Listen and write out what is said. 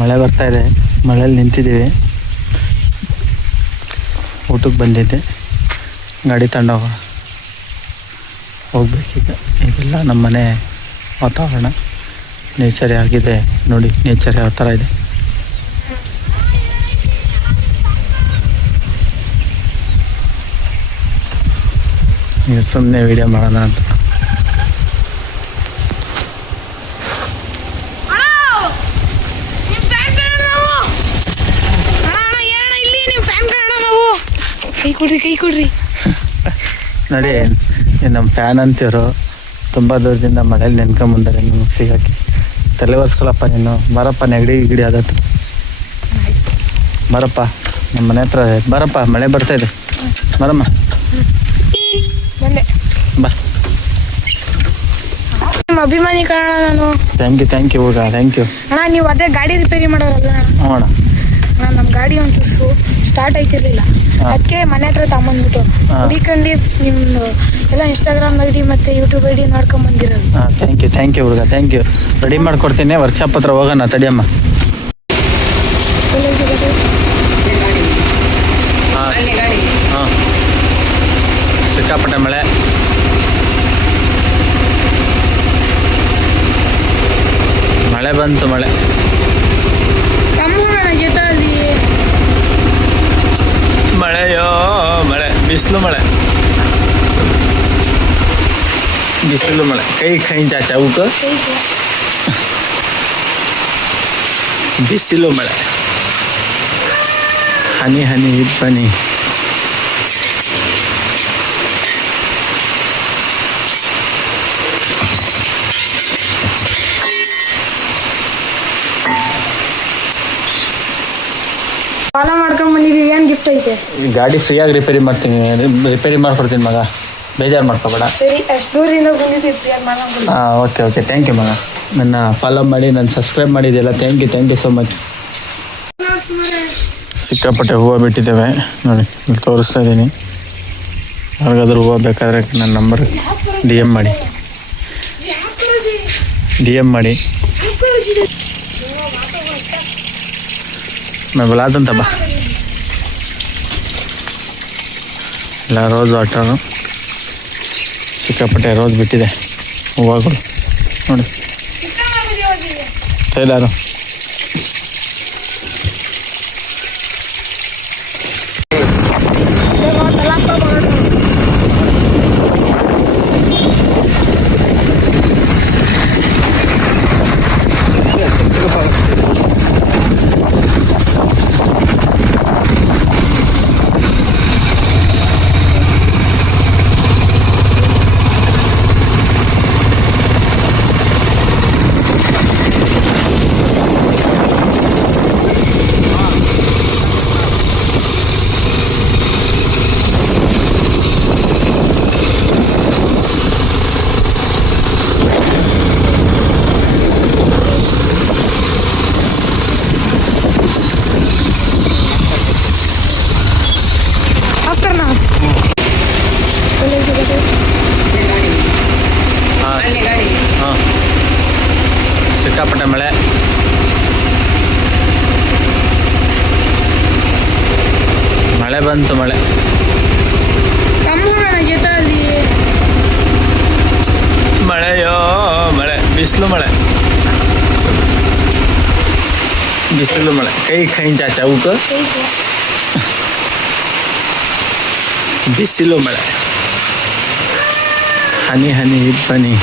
ಮಳೆ ಬರ್ತಾ ಇದೆ, ಮಳೆಯಲ್ಲಿ ನಿಂತಿದ್ದೀವಿ. ಊಟಕ್ಕೆ ಬಂದಿದ್ದೆ, ಗಾಡಿ ತಗೊಂಡು ಹೋಗ್ಬೇಕೀಗ. ಇದೆಲ್ಲ ನಮ್ಮ ಮನೆ ವಾತಾವರಣ, ನೇಚರ್ ಆಗಿದೆ ನೋಡಿ, ನೇಚರ್ ಯಾವ ಥರ ಇದೆ. ಈಗ ಸುಮ್ಮನೆ ವೀಡಿಯೋ ಮಾಡೋಣ ಅಂತ. ಕೈ ಕೊಡ್ರಿ ನೋಡಿ, ನಮ್ಮ ಫ್ಯಾನ್ ಅಂತಿವರು ತುಂಬ ದೂರದಿಂದ ಮಳೇಲಿ ನೆನ್ಕೊಂಬಂದರೆ ನಿಮಗೆ ಸಿಗೋಕ್ಕೆ. ತಲೆ ಒರೆಸ್ಕೊಳಪ್ಪ ನೀನು, ಬರಪ್ಪ ನೆಗಡಿ ಗಿಡಿ ಆದತ್ತು. ಬರಪ್ಪ ನಮ್ಮ ಮನೆ ಹತ್ರ ಬರಪ್ಪ, ಮಳೆ ಬರ್ತಾಯಿದೆ, ಬರಮ್ಮ ಬಾ. ನಿಮ್ಮ ಅಭಿಮಾನಿ ಕಾರಣ ನಾನು. ಥ್ಯಾಂಕ್ ಯು ಹುಡುಗ, ಥ್ಯಾಂಕ್ ಯು ಅಣ್ಣ. ನೀವು ಅದೇ ಗಾಡಿ ರಿಪೇರಿ ಮಾಡೋರಲ್ಲ ಅಣ್ಣ? ನಮ್ಮ ಗಾಡಿ ಒಂಚೂರು ಸ್ಟಾರ್ಟ್ ಆಯ್ತಿರ್ಲಿಲ್ಲ, ಅದಕ್ಕೆ ಮನೆ ಹತ್ರ ತಗೊಂಬಂದ್ಬಿಟ್ಟು ಹುಡಿಕೊಂಡು ನಿಮ್ದು ಎಲ್ಲ ಇನ್ಸ್ಟಾಗ್ರಾಮ್ ಐಡಿ ಮತ್ತು ಯೂಟ್ಯೂಬ್ ಐಡಿ ನೋಡ್ಕೊಂಡ್ ಬಂದಿರೋದು. ಥ್ಯಾಂಕ್ ಯು ಹುಡುಗ, ಥ್ಯಾಂಕ್ ಯು. ರೆಡಿ ಮಾಡ್ಕೊಡ್ತೀನಿ, ವರ್ಕ್ಶಾಪ್ ಹತ್ರ ಹೋಗೋಣ, ತಡಿಯಮ್ಮ. ಹಾಂ, ಸಿಕ್ಕಾಪಟ್ಟೆ ಮಳೆ. ಮಳೆ ಬಂತು, ಮಳೆ. ಮಳೆಯೋ ಮಳೆ, ಬಿಸಿಲು ಮಳೆ, ಬಿಸಿಲು ಮಳೆ. ಕೈ ಚಾಚಾ ಅವಕ್ಕೆ ಬಿಸಿಲು ಮಳೆ, ಹನಿ ಹನಿ ಇಬ್ಬನಿ. ಸಾಲ ಮಾಡ್ಕೊಂಡ್ ಬಂದಿದ್ದೀವಿ, ಏನು ಗಿಫ್ಟ್ ಐತೆ? ಗಾಡಿ ಫ್ರೀಯಾಗಿ ರಿಪೇರಿ ಮಾಡ್ತೀನಿ, ರಿಪೇರಿ ಮಾಡ್ಕೊಡ್ತೀನಿ ಮಗ, ಬೇಜಾರು ಮಾಡ್ಕೋಬೇಡ. ಸರಿ, ಅಷ್ಟು ದೂರಿಂದ ಬಂದಿದ್ದೀವಿ, ಫ್ರೀಯಾಗಿ ಮಾಡ್ಕೊಂಡು. ಹಾಂ, ಓಕೆ, ಥ್ಯಾಂಕ್ ಯು ಮಗ. ನನ್ನ ಫಾಲೋ ಮಾಡಿ, ನಾನು ಸಬ್ಸ್ಕ್ರೈಬ್ ಮಾಡಿದ್ದೆಲ್ಲ ಥ್ಯಾಂಕ್ ಯು ಸೋ ಮಚ್. ಸಿಕ್ಕಾಪಟ್ಟೆ ಹೂವು ಬಿಟ್ಟಿದ್ದೇವೆ ನೋಡಿ, ಇಲ್ಲಿ ತೋರಿಸ್ತಾ ಇದ್ದೀನಿ. ಯಾರಿಗಾದ್ರೂ ಹೂವು ಬೇಕಾದರೆ ನನ್ನ ನಂಬರ್ ಡಿ ಎಮ್ ಮಾಡಿ. मैं बुलाता हूँ तब ಎಲ್ಲ ರೋಸ್ ವಾಟರು, ಸಿಕ್ಕಾಪಟ್ಟೆ ರೋಸ್ ಬಿಟ್ಟಿದೆ ಹೂವುಗಳು ನೋಡಿ. ಟೈಲರು ಸಿಕ್ಕಾಪಟ್ಟೆ ಮಳೆ. ಮಳೆ ಬಂತು, ಮಳೆ. ಮಳೆಯೋ ಮಳೆ, ಬಿಸಿಲು ಮಳೆ, ಬಿಸಿಲು ಮಳೆ. ಕೈ ಚಾಚಾ ಅವಕ್ಕೆ ಬಿಸಿಲು ಮಳೆ, ಹನಿ ಹನಿ ಇಬ್ಬನಿ.